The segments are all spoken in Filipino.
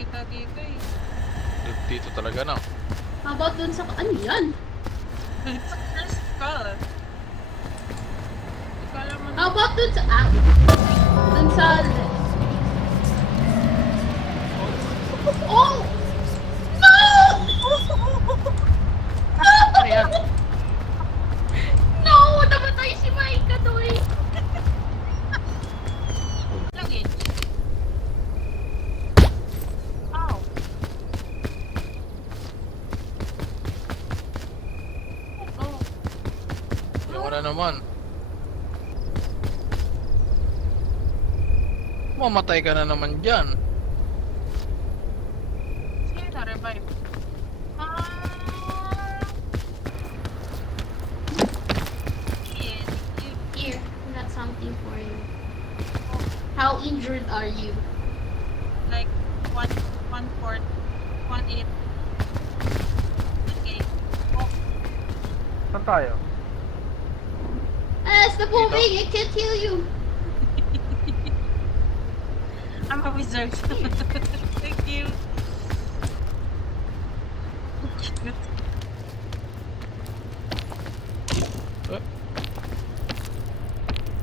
makita dito eh. Dito talaga na. How about dun sa... Ano yan? It's a first call. Kala mo How about dun sa... Ah! Dun sa... Oh! No! Ano yan? No! Namatay si Micah doy! luggage. Ow. Oh. Yung na naman. Mamatay ka na naman dyan. Sige na, revive. Yes, you Here, I got something for you. How injured are you? like 1/4, 1/8. Okay. Oh, Saan tayo? Ah, stop moving! I can't heal you! I'm a wizard. Thank you.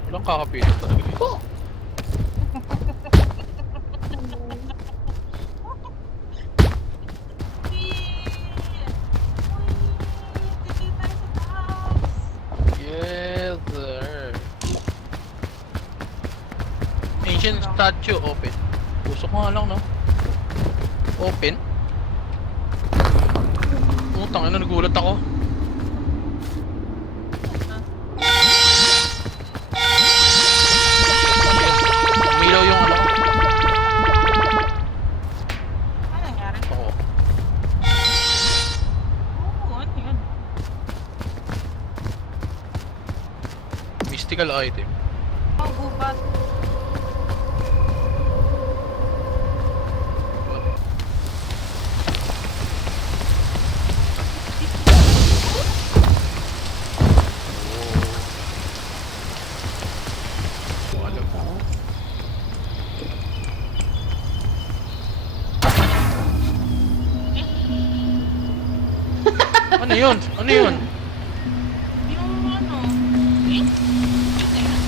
Walang kakapito talaga dito. Oh! Yes, sir. Ancient statue open. Puso ko nga lang, no? Open? Putang ina, nagulat ako. Umilaw yung ano ko. Ano nangyari? Oo. Oo, ano yun? Mystical item. Oh, gubat. Oh, alam ko. Ano yun? Ano yun? Yung ano? Eh? Yun na yun?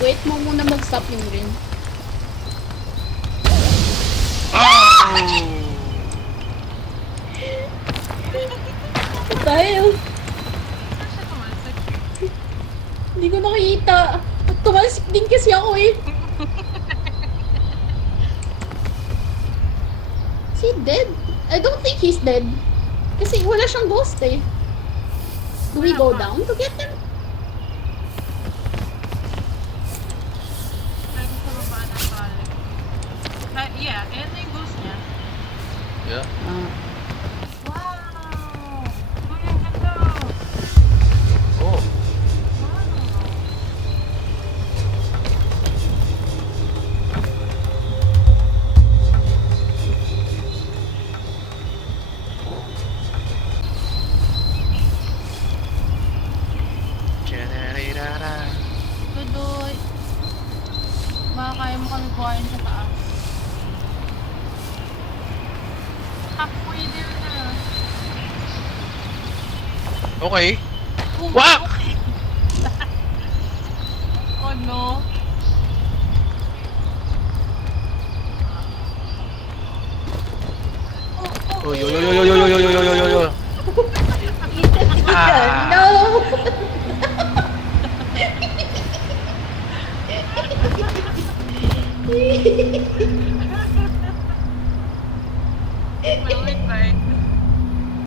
Wait mo muna mag-stop yung rin. Oh! Dahil, Saan siya tumalsik? hindi ko nakita. Tumalsik din kasi ako eh. Is he dead? I don't think he's dead. Kasi wala siyang ghost eh. Do we go down to get him? Lagi sa baba ng tali. Yeah, ayan na yung ghost niya. Yeah. Wow! Uy, ang ganda! Oh. Wow! Tudoy! Baka kaya mo kami buhayin sa taas. Halfway there na. Okay. Oh, Wak! Oh no! Oy, oy, oy, oy, oy, oy, oy, oy, oy, oy, oy. Ah. No!